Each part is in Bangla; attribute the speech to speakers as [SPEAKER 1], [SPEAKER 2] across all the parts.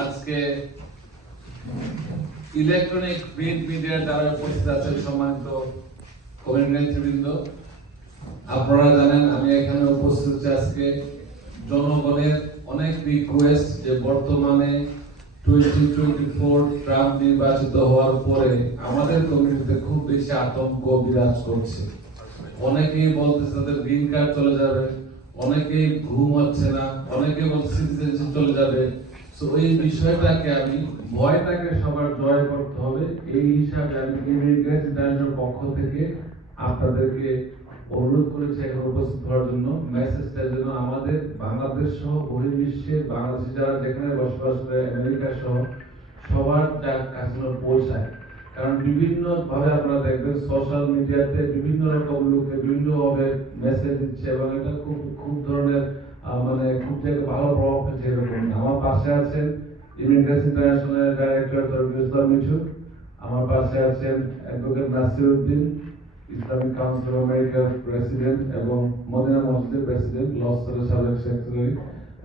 [SPEAKER 1] আজকে ইলেকট্রনিক প্রিন্ট মিডিয়ার দ্বারা উপস্থিত আছেন সম্মানিত কমিউনিটিবৃন্দ আপনারা জানেন আমি এখানে উপস্থিত আছি আজকে জনগণের অনেক রিকোয়েস্ট যে বর্তমানে টোয়েন্টি টোয়েন্টি ফোর ট্রাম্প নির্বাচিত হওয়ার পরে আমাদের কমিউনিটিতে খুব বেশি আতঙ্ক বিরাজ করছে। অনেকেই তাদের গ্রিন কার্ড চলে যাবে ঘুম হচ্ছে না অনেকে বলছে সিটিজেনশিপ চলে যাবে। এই বিষয়টাকে আমি, ভয়টাকে সবার জয় করতে হবে। এই হিসাবে আমি ইমিগ্রেশন পক্ষ থেকে আপনাদেরকে অনুরোধ করেছি এখানে উপস্থিত হওয়ার জন্য। মেসেজটা যেন আমাদের বাংলাদেশ সহ বহির্বিশ্বে বাংলাদেশে যারা যেখানে বসবাস করে, আমেরিকা সহ সবার যা কাছে পৌঁছায়। কারণ বিভিন্ন ভাবে আপনারা দেখবেন সোশ্যাল মিডিয়াতে বিভিন্ন রকম লোকে বিভিন্ন ভাবে মেসেজ দিচ্ছে এবং এটা খুব খুব ধরনের মানে খুব যে ভালো প্রভাব ফেলছে এরকম আমার পাশে আছেন immigration international director Islam Mithu আমার পাশে আছেন advocate Nasir Uddin Islamic council of আমেরিকার প্রেসিডেন্ট এবং মদিনা মসজিদের প্রেসিডেন্ট লস্করের সাবেক সেক্রেটারি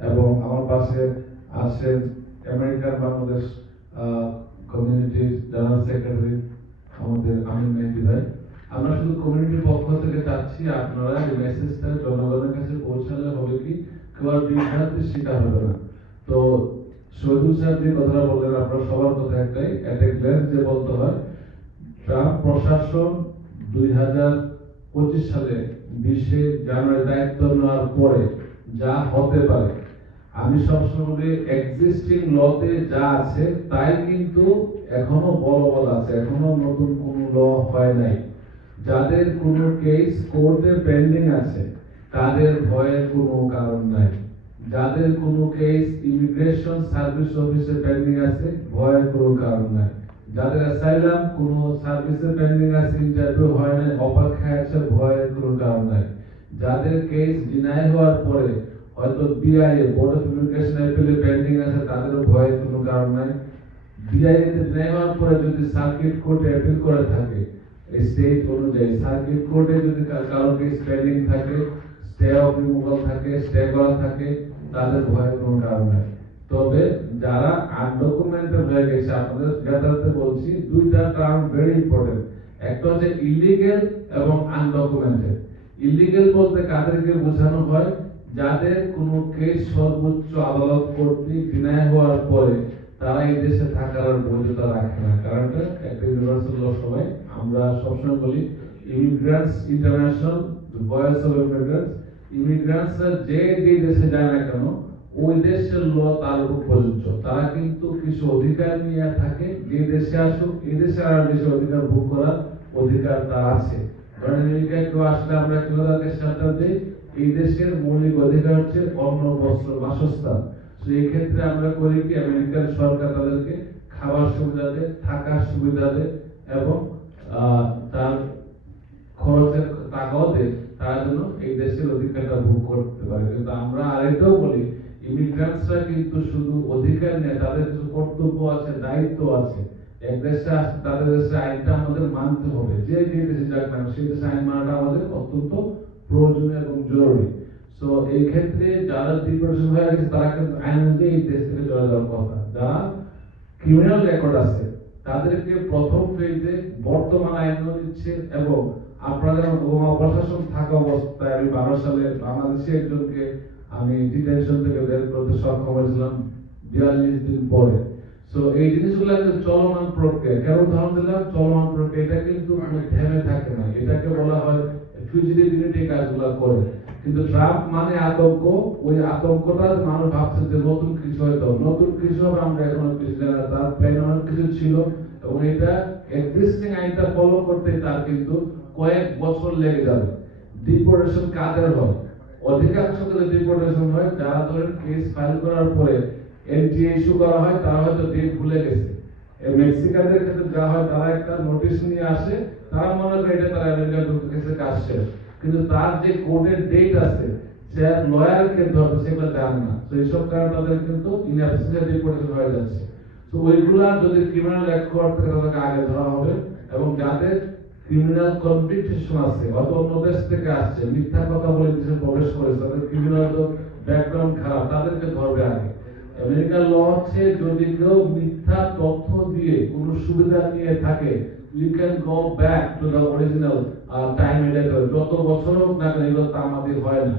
[SPEAKER 1] এবং আমার পাশে আছেন American Bangladesh community general secretary আমাদের আমিন মেহেদি ভাই। আমরা শুধু কমিউনিটির পক্ষ থেকে চাচ্ছি আপনারা এই মেসেজটা জনগণের কাছে পৌঁছালে হবে কি? কেউ আর বিভ্রান্তির শিকার হবে না। তো শহীদুল সাহেব যে কথাটা বললেন, আপনার সবার কথা একটাই যে বলতে হয়, ট্রাম্প প্রশাসন দুই হাজার পঁচিশ সালে বিশে জানুয়ারি দায়িত্ব নেওয়ার পরে যা হতে পারে, আমি সবসময় এক্সিস্টিং লতে যা আছে তাই কিন্তু এখনও বলবৎ আছে, এখনও নতুন কোনো ল হয় নাই। যাদের কোনো কেস কোর্টে পেন্ডিং আছে, তাদের ভয়ের কোনো কারণ নাই। যাদের কোনো কেস ইমিগ্রেশন সার্ভিস অফিসে পেন্ডিং আছে, ভয়ের কোনো কারণ নাই। যাদের অ্যাসাইলাম কোনো সার্ভিসে পেন্ডিং আছে ইন্টারভিউ হয় নাই, অপেক্ষায় আছে, ভয়ের কোনো কারণ নাই। যাদের কেস ডিনাই হওয়ার পরে হয়তো বিআইএ বোর্ড অফ ইমিগ্রেশন অ্যাপিলে পেন্ডিং আছে, তাদেরও ভয়ের কোনো কারণ নাই। বিআইএ তে ডিনাই হওয়ার পরে যদি সার্কিট কোর্টে অ্যাপিল করে থাকে স্টেট অনুযায়ী সার্কিট কোর্টে যদি কারও কেস পেন্ডিং থাকে স্টে অফ রিমুভাল থাকে স্টে করা থাকে, তাদের ভয়ের কোনো কারণ নাই। তবে যারা আনডকুমেন্টেড হয়ে গেছে, আপনাদের জ্ঞাতার্থে বলছি, দুইটা টার্ম ভেরি ইম্পর্টেন্ট একটা হচ্ছে ইলিগেল এবং আনডকুমেন্টেড ইলিগেল বলতে কাদেরকে বোঝানো হয়? যাদের কোনো কেস সর্বোচ্চ আদালত কর্তৃক ডিনাই হওয়ার পরে তারা এই দেশে থাকার আর বৈধতা রাখে না। কারণটা একটা ইউনিভার্সাল ল সবাই, আমরা সবসময় বলি immigrants international voice of immigrants ইমিগ্রান্টসরা যে যে দেশে যায় না কেন ওই দেশের ল তার উপর প্রযোজ্য। তারা কিন্তু কিছু অধিকার নিয়ে থাকে, যে দেশে আসুক, এই দেশে আর দেশে অধিকার ভোগ করার অধিকার তার আছে। ধরেন আমেরিকায় কেউ আসলে আমরা কীভাবে তাকে শেল্টার দিই এই দেশের মৌলিক অধিকার হচ্ছে অন্ন, বস্ত্র, বাসস্থান। তো এই ক্ষেত্রে আমরা করি কি আমেরিকান সরকার তাদেরকে খাবার সুবিধা দেয়, থাকার সুবিধা দেয় এবং তার খরচের টাকাও দেয়। তারা যেন এই দেশের অধিকারটা ভোগ করতে পারে। কিন্তু আমরা আরেকটাও বলি ইমিগ্রান্টসরা কিন্তু শুধু অধিকার নেই, তাদের কর্তব্য আছে, দায়িত্ব আছে। এক দেশে তাদের দেশে আইনটা আমাদের মানতে হবে। যে যে দেশে যাক না সেই দেশে আইন মানাটা আমাদের অত্যন্ত প্রয়োজনীয় এবং জরুরি। সো এই ক্ষেত্রে যারা ডিপ্রেশন হয়ে গেছে, তারা কিন্তু আইন অনুযায়ী এই দেশ থেকে চলে যাওয়ার কথা। যারা ক্রিমিনাল রেকর্ড আছে, তাদেরকে প্রথম ফেজে বর্তমান আইন দিচ্ছে এবং আপনারা প্রশাসন থাকা অবস্থায় আমি বারো সালে বাংলাদেশে একজনকে আমি ডিটেনশন থেকে বের করতে সক্ষম হয়েছিলাম বিয়াল্লিশ দিন পরে। সো এই জিনিসগুলো একটা চলমান প্রক্রিয়া। কেন উদাহরণ দিলাম? চলমান প্রক্রিয়া। এটা কিন্তু মানে থেমে থাকে না। এটাকে বলা হয় ইউনিটি কাজগুলো করে। কিন্তু ট্রাম্প মানে আতঙ্ক। ওই আতঙ্কটা মানুষ ভাবছে যে নতুন কিছু হয়তো। নতুন কিছু হবে, আমরা এখনও কিছু জানি তার প্ল্যান অনেক কিছু ছিল। এবং এটা এক্সিস্টিং আইনটা ফলো করতে তার কিন্তু কয়েক বছর লেগে যাবে। ডিপোর্টেশন কাদের হয়? অধিকাংশ ক্ষেত্রে ডিপোর্টেশন হয়, যারা ধরেন কেস ফাইল করার পরে এনটিএ ইস্যু করা হয়, তারা হয়তো ডেট ভুলে গেছে। এই মেক্সিকানদের ক্ষেত্রে যা হয়, তারা একটা নোটিশ নিয়ে আসে, তারা মনে করে এটা তারা আমেরিকা ঢুকেছে কাজ শেষ। কিন্তু তার যে কোর্টের ডেট আছে সে লয়ার কিন্তু সেগুলো জানে না। তো এইসব কারণে তাদের কিন্তু ইনঅ্যাবসেন্স ডিপোর্টেশন হয়ে যাচ্ছে। তো ওইগুলা যদি ক্রিমিনাল রেকর্ড থেকে তাদেরকে আগে ধরা হবে, এবং যাদের ক্রিমিনাল কনভিকশন আছে অত অন্য দেশ থেকে আসছে, মিথ্যা কথা বলে দেশে প্রবেশ করেছে, তাদের ক্রিমিনাল তো ব্যাকগ্রাউন্ড খারাপ, তাদেরকে ধরবে আগে। আমেরিকার ল হচ্ছে যদি কেউ মিথ্যা তথ্য দিয়ে কোনো সুবিধা নিয়ে থাকে you can go back to the original time এটা যত বছর হোক না কেন, এগুলো তা আমাদের হয় না।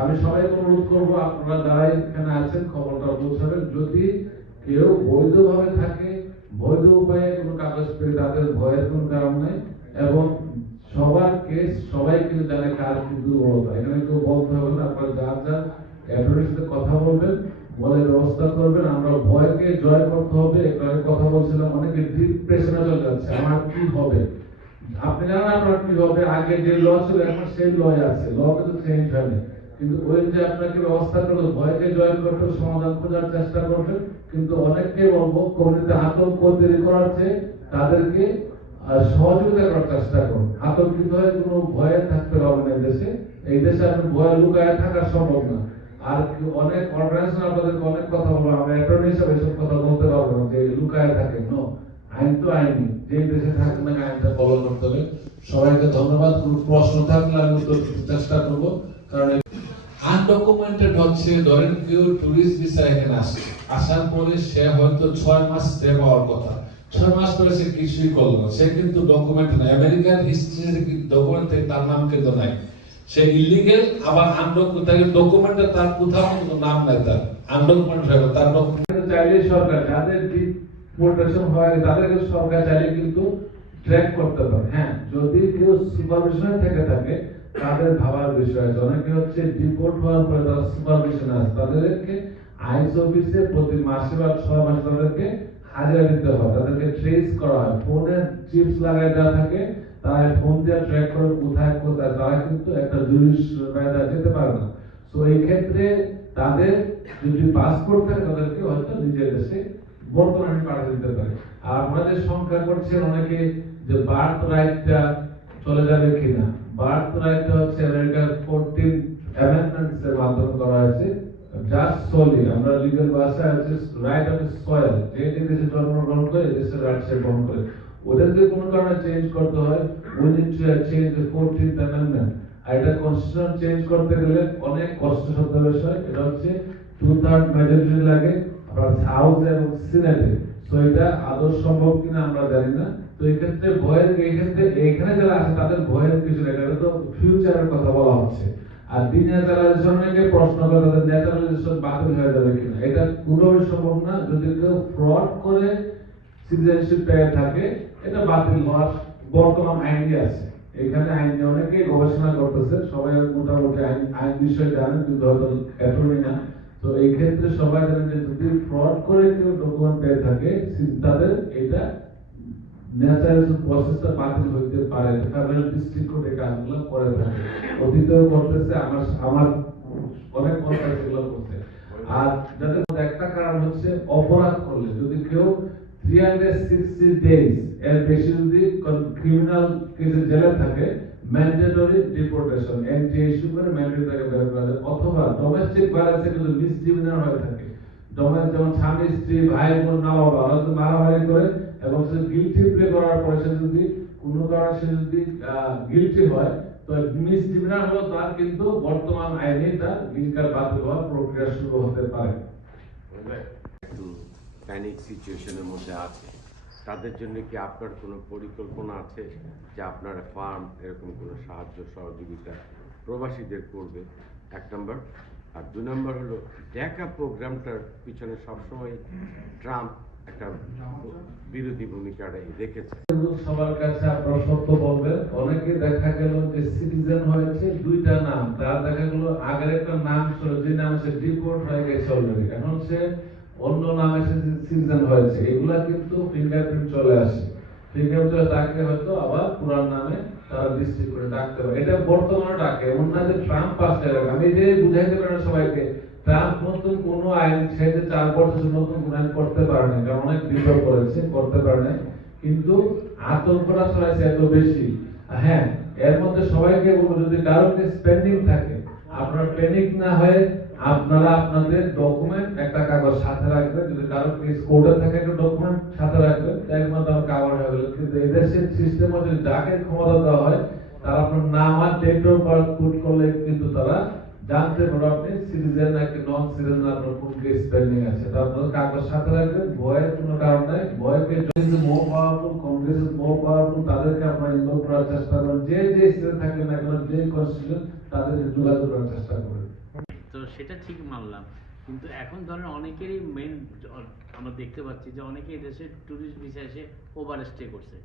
[SPEAKER 1] আমি সবাইকে অনুরোধ করব, আপনারা যারা এখানে আছেন, খবরটা পৌঁছাবেন। যদি কেউ বৈধভাবে থাকে, বৈধ উপায়ে কোনো কাগজ পেয়ে তাদের ভয়ের কোনো কারণ নেই। এবং সবার কেস সবাই কিন্তু জানে কার কি দুর্বলতা এখানে কেউ বলতে হবে না, আপনারা যার যার কথা বলবেন বলে ব্যবস্থা করবেন। আমরা ভয়কে জয় করতে হবে আগে কথা বলছিলাম, অনেকে ডিপ্রেশনে চলে যাচ্ছে, আমার কি হবে? আপনি জানেন আপনার কি হবে? আগে যে ল ছিল, এখন সেই ল আছে। ল কিন্তু চেঞ্জ হয়নি। কিন্তু ওই যে আপনাকে ব্যবস্থা করবে ভয়কে জয় করতে সমাধান খোঁজার চেষ্টা করবেন, কিন্তু অনেককে বলব কমিউনিতে আতঙ্ক তৈরি করার চেয়ে তাদেরকে সহযোগিতা করার চেষ্টা করুন। আতঙ্কিত হয়ে কোনো ভয়ে থাকতে পারবেন এই দেশে। এই দেশে আপনি ভয় লুকায় থাকা সম্ভব না। আর অনেক অর্গানাইজেশন আপনাদেরকে অনেক কথা বলব, আমরা অ্যাটর্নি হিসাবে এসব কথা বলতে পারব না যে লুকায় থাকে। নো আইন তো আইনি। যে দেশে থাকে না আইনটা ফলো করতে হবে। সবাইকে ধন্যবাদ। কোনো প্রশ্ন থাকলে আমি উত্তর দিতে চেষ্টা করব। কারণ আনডকুমেন্টেড হচ্ছে, ধরেন কেউ টুরিস্ট ভিসা এখানে আসে আসার পরে সে হয়তো ছয় মাস স্টে পাওয়ার কথা। ছয় মাস পরে সে কিছুই করল না। সে কিন্তু ডকুমেন্ট নাই। আমেরিকান হিস্ট্রি ডকুমেন্ট তার নাম কিন্তু নাই। সে ইলিগেল আবার আনডকুমেন্ট ডকুমেন্টে তার কোথাও কোনো নাম নাই তার। আনডকুমেন্ট গেল। তার ডকুমেন্ট চাইলে সরকার যাদের ডিপোর্টেশন হয়, তাদেরকে সরকার চাইলে কিন্তু ট্র্যাক করতে পারে। হ্যাঁ যদি কেউ সুপারভিশনে থেকে থাকে, তাদের ভাবার বিষয়। আছে অনেকে হচ্ছে ডিপোর্ট হওয়ার পরে তারা সুপারভিশনে আছে তাদেরকে আইস অফিসে প্রতি মাসে বা ছয় মাসে তাদেরকে হাজিরা দিতে হয়। তাদেরকে ট্রেস করা হয়। ফোনে চিপস লাগাই দেওয়া থাকে। তারা ফোন দিয়ে ট্র্যাক করে কোথায় কোথায়। তারা কিন্তু একটা জুরিস যেতে পারে না। তো এই ক্ষেত্রে তাদের যদি পাসপোর্ট থাকে, তাদেরকে হয়তো নিজের দেশে বর্তমানে পাঠিয়ে দিতে পারে। আর আপনাদের সংখ্যা করছেন অনেকে যে বার্থ রাইটটা চলে যাবে কিনা। বার্থ রাইটটা হচ্ছে আমেরিকার ফোরটিন অ্যামেন্ডমেন্টস এর মাধ্যমে করা হয়েছে। জাস্ট সোলি আমরা লিগ্যাল ভাষায় হচ্ছে রাইট অফ সয়েল যে যে দেশে জন্মগ্রহণ করে দেশের রাইট সে গ্রহণ করে ওটা যদি কোনো কারণে চেঞ্জ করতে হয় we need to change the fourteenth amendment আর এটা কনস্টিটিউশন চেঞ্জ করতে গেলে অনেক কষ্টসাধ্য বিষয়, এটা হচ্ছে টু থার্ড মেজরিটি লাগে, আপনার হাউস এবং সিনেটে তো এটা আদৌ সম্ভব কিনা আমরা জানি না। তো এই ক্ষেত্রে ভয়ের এই ক্ষেত্রে এখানে যারা আছে, তাদের ভয়ের কিছু নেই। এটা তো ফিউচারের কথা বলা হচ্ছে। আর ডিন্যাচারালাইজেশন নিয়ে প্রশ্ন করে তাদের ন্যাচারালাইজেশন বাতিল হয়ে যাবে কিনা, এটা কোনোভাবে সম্ভব না। যদি কেউ ফ্রড করে সিটিজেনশিপ পেয়ে থাকে, এটা বাতিল হওয়ার বর্তমান আইনই আছে। এখানে আইন নিয়ে অনেকেই গবেষণা করতেছে, সবাই মোটামুটি আইন আইন বিষয়ে জানেন, কিন্তু হয়তো অ্যাটর্নি না। তো এই ক্ষেত্রে সবাই জানেন যে যদি ফ্রড করে কেউ ডকুমেন্ট পেয়ে থাকে, তাদের এটা ন্যাচারাল প্রসেসটা বাতিল হইতে পারে ফেডারেল ডিস্ট্রিক্ট কোর্ট এই কাজগুলো করে থাকে। অতীতেও করতেছে, আমার আমার অনেক কথা সেগুলো করতে আর যাদের একটা কারণ হচ্ছে অপরাধ করলে। যদি কেউ 360 ডেজ এর বেশি যদি ক্রিমিনাল কেসে জেলে থাকে ম্যান্ডেটরি ডিপোর্টেশন ইস্যু করে ম্যান্ডেটরি বের করা অথবা ডোমেস্টিক ভায়োলেন্সে কিন্তু হয়ে থাকে। যেমন স্বামী, স্ত্রী, ভাই, বোন না বাবা মারামারি করে এবং সে গিলটি প্লে করার পরে সে যদি কোনো কারণে সে যদি গিলটি হয়, তো মিসডিমিনার হলো তার কিন্তু বর্তমান আইনে তার গ্রিন কার্ড বাতিল হওয়ার প্রক্রিয়া শুরু হতে পারে।
[SPEAKER 2] প্যানিক সিচুয়েশনের মধ্যে আছে। তাদের জন্য কি আপনার কোনো পরিকল্পনা আছে যে আপনারা ফার্ম এরকম কোনো সাহায্য সহযোগিতা প্রবাসীদের করবে? এক নম্বর আর দু নম্বর হলো ডেকা প্রোগ্রামটার পিছনে সবসময় ট্রাম্প একটা বিরোধী ভূমিকা রেখেছে।
[SPEAKER 1] সবার কাছে আপনারা সত্য বলবেন, অনেকে দেখা গেল যে সিটিজেন হয়েছে, দুইটা নাম। তার দেখা গেল আগের একটা নাম ছিল, যে নাম সে ডিপোর্ট হয়ে গেছে অলরেডি এখন সে অন্য নামে সে সিটিজেন হয়েছে। এগুলা কিন্তু ফিঙ্গারপ্রিন্ট চলে আসে। ফিঙ্গারপ্রিন্ট তাকে হয়তো আবার পুরান নামে তারা ডিস্ট্রিক্ট করে ডাকতে পারে। এটা বর্তমানে ডাকে। এমন যে ট্রাম্প আসলে আমি যে বুঝাইতে পারি সবাইকে। ট্রাম্প নতুন কোনো আইন সে যে চার বছর নতুন কোনো আইন করতে পারে না কারণ অনেক বিপ্লব করেছে, করতে পারে না কিন্তু আতঙ্কটা ছড়াইছে এত বেশি। হ্যাঁ এর মধ্যে সবাইকে বলব, যদি কারও স্পেন্ডিং থাকে, আপনার প্যানিক না হয়ে আপনারা আপনাদের ডকুমেন্ট একটা কাগজ সাথে রাখবেন। যদি কারও কেস কোর্টে থাকে, একটা ডকুমেন্ট সাথে রাখবেন একমাত্র আমার কাগজ হয়ে গেল। কিন্তু এই দেশের সিস্টেম যদি যাকে ক্ষমতা দেওয়া হয়, তারা আপনার নাম আর ডেট অফ বার্থ পুট করলে কিন্তু তারা জানতে পারো আপনি সিটিজেন নাকি নন সিটিজেন আপনার কোন কেস পেন্ডিং আছে? তো আপনার কাগজ সাথে রাখবেন ভয়ের কোনো কারণ নাই ভয়কে যদি more powerful Congress more powerful তাদেরকে আপনারা ইনভলভ করার চেষ্টা করেন যে যে স্টেটে থাকেন না কেন, যে কনস্টিটিউশন তাদেরকে যোগাযোগ করার চেষ্টা করেন
[SPEAKER 3] তো সেটা ঠিক মানলাম। কিন্তু এখন ধরেন অনেকেরই মেন আমরা দেখতে পাচ্ছি যে অনেকেই দেশে ট্যুরিস্ট ভিসা এসে ওভার স্টে করছে।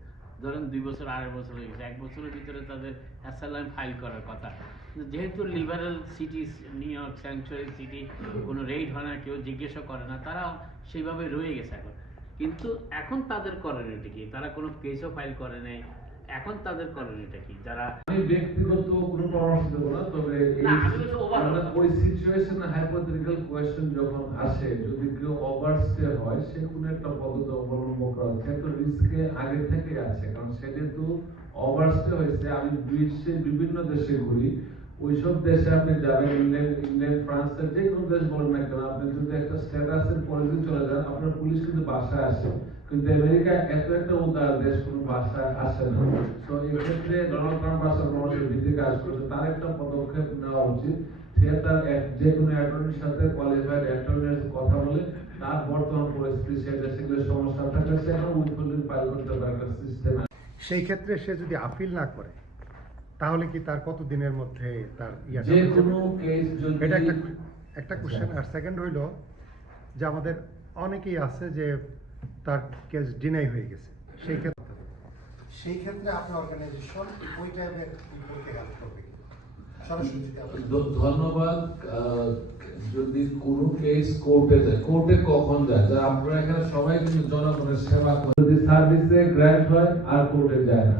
[SPEAKER 3] ধরেন দুই বছর, আড়াই বছর হয়ে গেছে। এক বছরের ভিতরে তাদের অ্যাসাইলাম ফাইল করার কথা। যেহেতু liberal city New York sanctuary city কোনো রেড হয় না, কেউ জিজ্ঞাসা করে না তারা সেইভাবে রয়ে গেছে এখন। কিন্তু এখন তাদের করেন এটা কি তারা কোনো কেসও ফাইল করে নাই। এখন তাদের করণীয়টা কি? যারা
[SPEAKER 1] আমি ব্যক্তিগত কোনো পরামর্শ দেব না তবে ওই সিচুয়েশন হাইপোথেটিক্যাল কোয়েশ্চেন যখন আসে যদি কেউ ওভারস্টে হয় সে কোনো একটা পদ্ধতি অবলম্বন করা সে তো রিস্কে আগে থেকে আছে কারণ সে যেহেতু ওভারস্টে হয়েছে আমি বিশ্বের বিভিন্ন দেশে ঘুরি ওইসব দেশে আপনি যাবেন, ইংল্যান্ড ইংল্যান্ড ফ্রান্স যে কোনো দেশ বলেন না কেন, আপনি যদি একটা স্ট্যাটাসের পরে যদি চলে যান, আপনার পুলিশ কিন্তু বাসায় আসে। কিন্তু আমেরিকা এত একটা উদার দেশ, কোনো বাসায় আসে না। তো এই ক্ষেত্রে ডোনাল্ড ট্রাম্প বাসার মানুষের ভিত্তি কাজ করছে। তার একটা পদক্ষেপ নেওয়া উচিত। সে তার যে কোনো অ্যাটর্নির সাথে কোয়ালিফাইড অ্যাটর্নির কথা বলে, তার বর্তমান পরিস্থিতি সে দেশে গেলে সমস্যা থাকলে সে এখন উইথহোল্ডিং ফাইল করতে পারে সিস্টেম
[SPEAKER 4] সেই ক্ষেত্রে সে যদি আপিল না করে তাহলে কি তার কত দিনের মধ্যে তার
[SPEAKER 1] যে কোনো কেস যদি
[SPEAKER 4] এটা একটা একটা কোশ্চেন আর সেকেন্ড হইল যে আমাদের অনেকেই আছে যে তার কেস ডিনাই হয়ে গেছে। সেই ক্ষেত্রে সেই ক্ষেত্রে আপনার অর্গানাইজেশন ওই টাইপের হেল্প করবে।
[SPEAKER 1] ধন্যবাদ। আহ, যদি কোনো কেস কোর্টে যায় কোর্টে কখন যায়? যা আপনারা এখানে সবাই কিন্তু জনগণের সেবা করে। যদি সার্ভিসে গ্র্যান্ট হয় আর কোর্টে যায় না।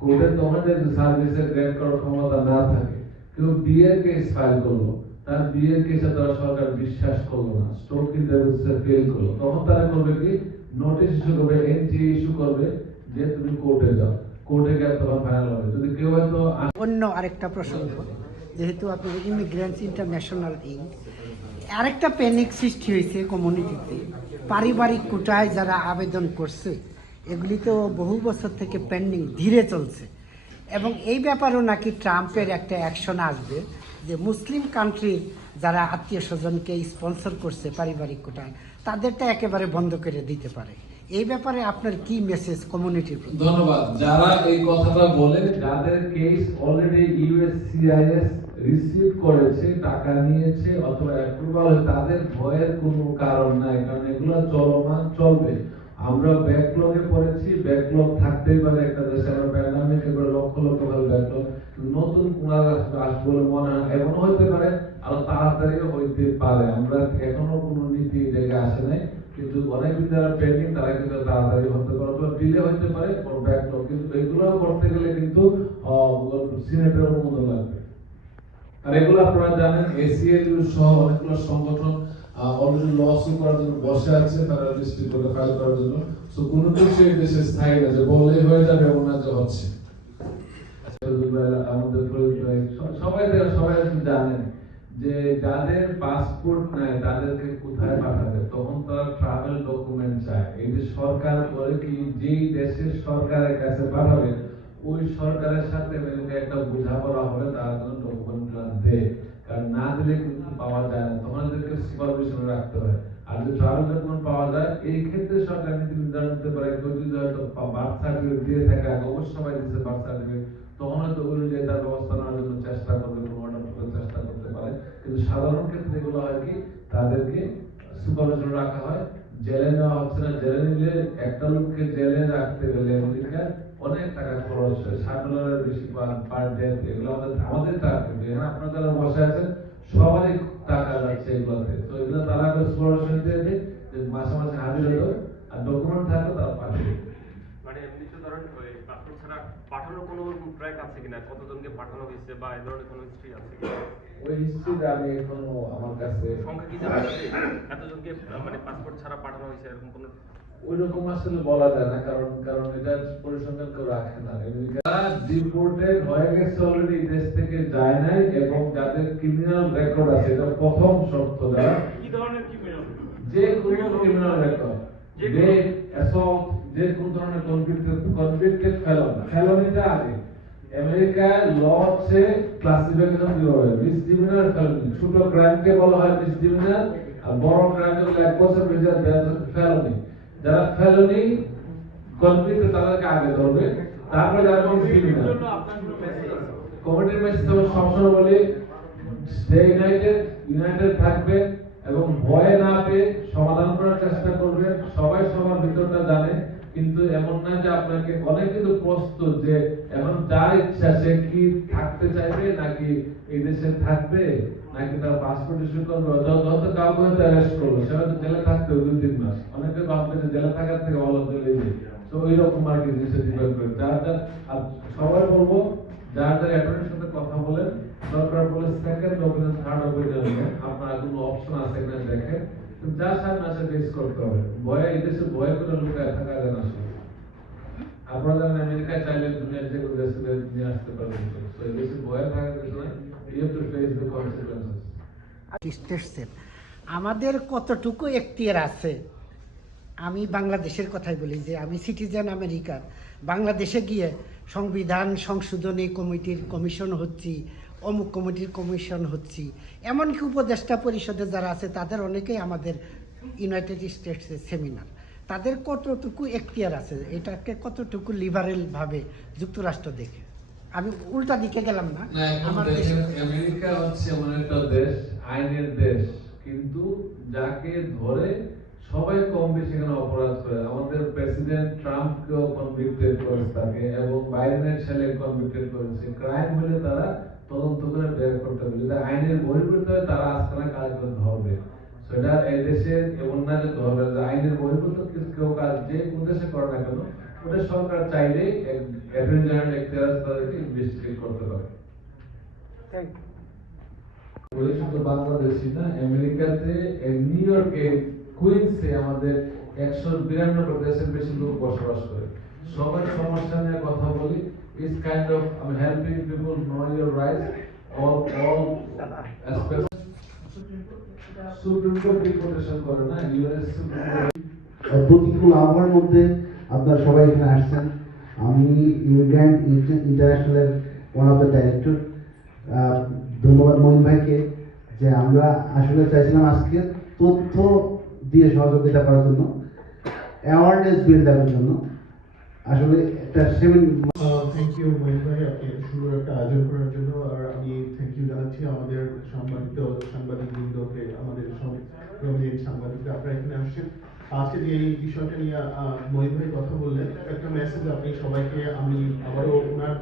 [SPEAKER 1] কোর্টে তখন সার্ভিসের সার্ভিসে গ্র্যান্ট করার ক্ষমতা না থাকে, কেউ বিয়ের কেস ফাইল করল, তার বিয়ের কেসে তারা সরকার বিশ্বাস করল না স্টোক ইন্টারভিউসে ফেল করল। তখন তারা করবে কি? নোটিশ ইস্যু করবে এনটি ইস্যু করবে যে তুমি কোর্টে যাও। কোর্টে গেলে তখন ফাইনাল হবে। যদি কেউ হয়তো
[SPEAKER 5] অন্য আরেকটা প্রসঙ্গ, যেহেতু আপনি ইমিগ্রেন্টস ইন্টারন্যাশনাল ইঙ্ক আরেকটা প্যানিক সৃষ্টি হয়েছে কমিউনিটিতে পারিবারিক কোটায় যারা আবেদন করছে এগুলি তো বহু বছর থেকে পেন্ডিং ধীরে চলছে। এবং এই ব্যাপারেও নাকি ট্রাম্পের একটা অ্যাকশন আসবে যে মুসলিম কান্ট্রির যারা আত্মীয় স্বজনকে স্পন্সর করছে পারিবারিক কোটায়, তাদেরটা একেবারে বন্ধ করে দিতে পারে। এই ব্যাপারে আপনার কি মেসেজ কমিউনিটির প্রতি?
[SPEAKER 1] ধন্যবাদ। যারা এই কথাটা বলে, যাদের কেস অলরেডি ইউএসসিআইএস রিসিভ করেছে, টাকা নিয়েছে অথবা অ্যাপ্রুভাল তাদের ভয়ের কোনো কারণ নাই, কারণ এগুলো চলমান, চলবে। আমরা ব্যাকলগে পড়েছি ব্যাকলগ থাকতেই পারে একটা দেশে আমরা প্যান্ডামিক এবার লক্ষ লক্ষ ভাবে ব্যাকলগ নতুন কোন আসবে বলে মনে হয়, এমনও হতে পারে, আরও তাড়াতাড়িও হইতে পারে। আমরা এখনও কোনো নীতি জায়গায় আসে নাই, কিন্তু অনেক যারা পেন্ডিং তারা কিন্তু তাড়াতাড়ি হতে পারে অথবা ডিলে হতে পারে ব্যাকলগ কিন্তু এগুলো করতে গেলে কিন্তু সিনেটের অনুমোদন লাগবে। আর এগুলো আপনারা জানেন এসিএল সহ অনেকগুলো সংগঠন অলরেডি লসুট করার জন্য বসে আছে, তারা ডিস্ট্রিক্ট কোর্টে ফাইল করার জন্য। সো কোনো কিছু এই দেশে স্থায়ী না, যে বললেই হয়ে যাবে এমন না যে হচ্ছে। আমাদের সবাই সবাই জানেন যে যাদের পাসপোর্ট নাই, তাদেরকে কোথায় পাঠাবে? তখন তারা ট্রাভেল ডকুমেন্ট চায়। এই যে সরকার বলে কি, যেই দেশের সরকারের কাছে পাঠাবে, ওই সরকারের সাথে একটা বোঝাপড়া হবে, তারা যেন ডকুমেন্টগুলো দেয়। কারণ না দিলে কিন্তু পাওয়া যায় না। তখন এদেরকে সুপারভিশনে রাখতে হয়। আর যদি ট্রাভেল ডকুমেন্ট পাওয়া যায়, এই ক্ষেত্রে সরকার নীতি নির্ধারণ করতে পারে। কেউ যদি হয়তো বার্থ সার্টিফিকেট দিয়ে থাকে, আগে অবশ্য সবাই দিচ্ছে বার্থ সার্টিফিকেট তখন হয়তো অনুযায়ী তার ব্যবস্থা নেওয়ার জন্য চেষ্টা করবে, কোনো চেষ্টা করতে পারে। কিন্তু সাধারণ ক্ষেত্রে এগুলো হয় কি, তাদেরকে সুপারভিশন রাখা হয়। জেলে নেওয়া হচ্ছে না। জেলে নিলে একটা লোককে জেলে রাখতে গেলে আমেরিকা অনেক টাকা খরচ হয়। ষাট ডলারের বেশি পার ডেথ এগুলো আমাদের আমাদের টাকা আপনারা যারা বসে আছেন সবারই টাকা যাচ্ছে এগুলোতে। তো এগুলো তারা দিয়ে দিই যে মাসে মাসে হাজির হলো আর ডকুমেন্ট থাকলে তারা পাঠিয়ে।
[SPEAKER 6] মানে এমনিতে ধরেন ওই পাসপোর্ট ছাড়া পাঠানোর কোনো ট্র্যাক আছে কিনা? কতজনকে পাঠানো হয়েছে বা এই ধরনের কোনো হিস্ট্রি আছে কিনা?
[SPEAKER 1] ওই হিস্ট্রিটা আমি এখনও আমার কাছে
[SPEAKER 6] সংখ্যা কি জানা যাবে এতজনকে মানে পাসপোর্ট ছাড়া পাঠানো হয়েছে এরকম কোনো
[SPEAKER 1] ওই রকম আসলে বলা যায় না কারণ কারণ এটা পরিসংখ্যান কেউ রাখে না। আমেরিকা ডিপোর্টেড হয়ে গেছে অলরেডি দেশ থেকে যায় নাই এবং যাদের ক্রিমিনাল রেকর্ড আছে এটা প্রথম শর্ত যারা
[SPEAKER 6] কি ধরনের ক্রিমিনাল
[SPEAKER 1] যে কোনো ক্রিমিনাল রেকর্ড
[SPEAKER 6] যে
[SPEAKER 1] অ্যাসল্ট যে কোনো ধরনের কনভিক্টেড কনভিক্টেড ফেলন ফেলনিটা আগে। আমেরিকায় ল হচ্ছে ক্লাসিফিকেশন হবে মিসডিমিনার ফেলনি ছোট ক্রাইমকে বলা হয় মিসডিমিনার আর বড় ক্রাইম হলে এক বছর ফেলনি যারা ফেলনি কনভিক্টেড তাদেরকে আগে ধরবে তারপরে যারা মিসডিমিনার কমিটির মেসেজ হলো সবসময় বলি স্টে ইউনাইটেড ইউনাইটেড থাকবে এবং ভয় না পেয়ে সমাধান করার চেষ্টা করবেন সবাই সবার ভিতরটা জানে কিন্তু এমন না যে আপনাকে অনেক কিন্তু প্রস্তুত যে এখন যার ইচ্ছা সে কি থাকতে চাইবে নাকি এই দেশে থাকবে? নাকি তার পাসপোর্ট ইস্যু করবে যত কাউকে হয়তো অ্যারেস্ট করবে সে হয়তো জেলে থাকতে হবে দুই তিন মাস। অনেকে ভাববে জেলে থাকার থেকে ভালো চলে যাবে তো ওই রকম আর কি জিনিসটা ডিপেন্ড করে। যার যার আর সবাই বলব, যার যার অ্যাটর্নির সাথে কথা বলেন দরকার বলে সেকেন্ড অপিনিয়ন থার্ড অপিনিয়ন আপনার কোনো অপশন আছে কিনা দেখেন যার সামনে আছে ফেস করতে হবে ভয়ে এই দেশে ভয় করে লুকায় থাকা যায় না আপনারা জানেন, আমেরিকায় চাইলে দুনিয়ার যে কোনো দেশে নিয়ে আসতে পারবেন। তো এই দেশে ভয়ে থাকা কিছু না
[SPEAKER 5] আমাদের কতটুকু এখতিয়ার আছে? আমি বাংলাদেশের কথাই বলি যে আমি সিটিজেন আমেরিকার বাংলাদেশে গিয়ে সংবিধান সংশোধনী কমিটির কমিশন হচ্ছি, অমুক কমিটির কমিশন হচ্ছি। এমনকি উপদেষ্টা পরিষদে যারা আছে, তাদের অনেকেই আমাদের ইউনাইটেড স্টেটসের সেমিনার তাদের কতটুকু এখতিয়ার আছে? এটাকে কতটুকু লিবারেলভাবে যুক্তরাষ্ট্র দেখে? আমি উল্টা দিকে গেলাম না। আমার দেশে
[SPEAKER 1] আমেরিকা হচ্ছে এমন একটা দেশ আইনের দেশ। কিন্তু যাকে ধরে সবাই কম বেশি এখানে অপরাধ করে। আমাদের প্রেসিডেন্ট ট্রাম্পকেও কনভিক্টেড করেছে তাকে এবং বাইডেনের ছেলে কনভিক্টেড করেছে। ক্রাইম হলে তারা তদন্ত করে বের করতে হবে যদি আইনের বহির্ভূত হয় তারা আজকে না কাজ করে ধরবে। সেটা এই দেশের এমন না যে ধরবে যে আইনের বহির্ভূত কেউ কাজ যে উদ্দেশ্যে করে না কেন ওটা সরকার চাইলে অ্যাটর্নি জেনারেল এখতিয়ার আছে তাদেরকে ইনভেস্টিগেট করতে পারে। বলে শুধু বাংলাদেশি না আমেরিকাতে নিউ ইয়র্কে কুইন্সে আমাদের একশো বিরানব্বই দেশের বেশি লোক বসবাস করে। সবার সমস্যা নিয়ে কথা বলি ইজ কাইন্ড অফ আমি helping people know your rights all all aspects Supreme Court deportation করে না ইউএস সুপ্রিম কোর্ট
[SPEAKER 7] প্রতিকূল আবহাওয়ার মধ্যে আপনারা সবাই এখানে আসছেন। আমি ইউগ্যান্ড ইন্টারন্যাশনালের ওয়ান অফ দ্য ডাইরেক্টর ধন্যবাদ মহিন ভাইকে যে আমরা আসলে চাইছিলাম আজকে তথ্য দিয়ে সহযোগিতা করার জন্য অ্যাওয়ারনেস বিল্ড আপের জন্য। আসলে একটা সেভেন
[SPEAKER 8] থ্যাংক ইউ মহিন ভাই, আপনি সুন্দর একটা আয়োজন করার জন্য। আর আমি থ্যাংক ইউ জানাচ্ছি আমাদের সাংবাদিক সাংবাদিক বৃন্দকে আমাদের সমিত সাংবাদিকরা। আপনারা এখানে আসছেন। আজকে যে এই বিষয়টা নিয়ে মহিম ভাই কথা বললেন। একটা মেসেজ আপনি সবাইকে, আমি আবারও ওনার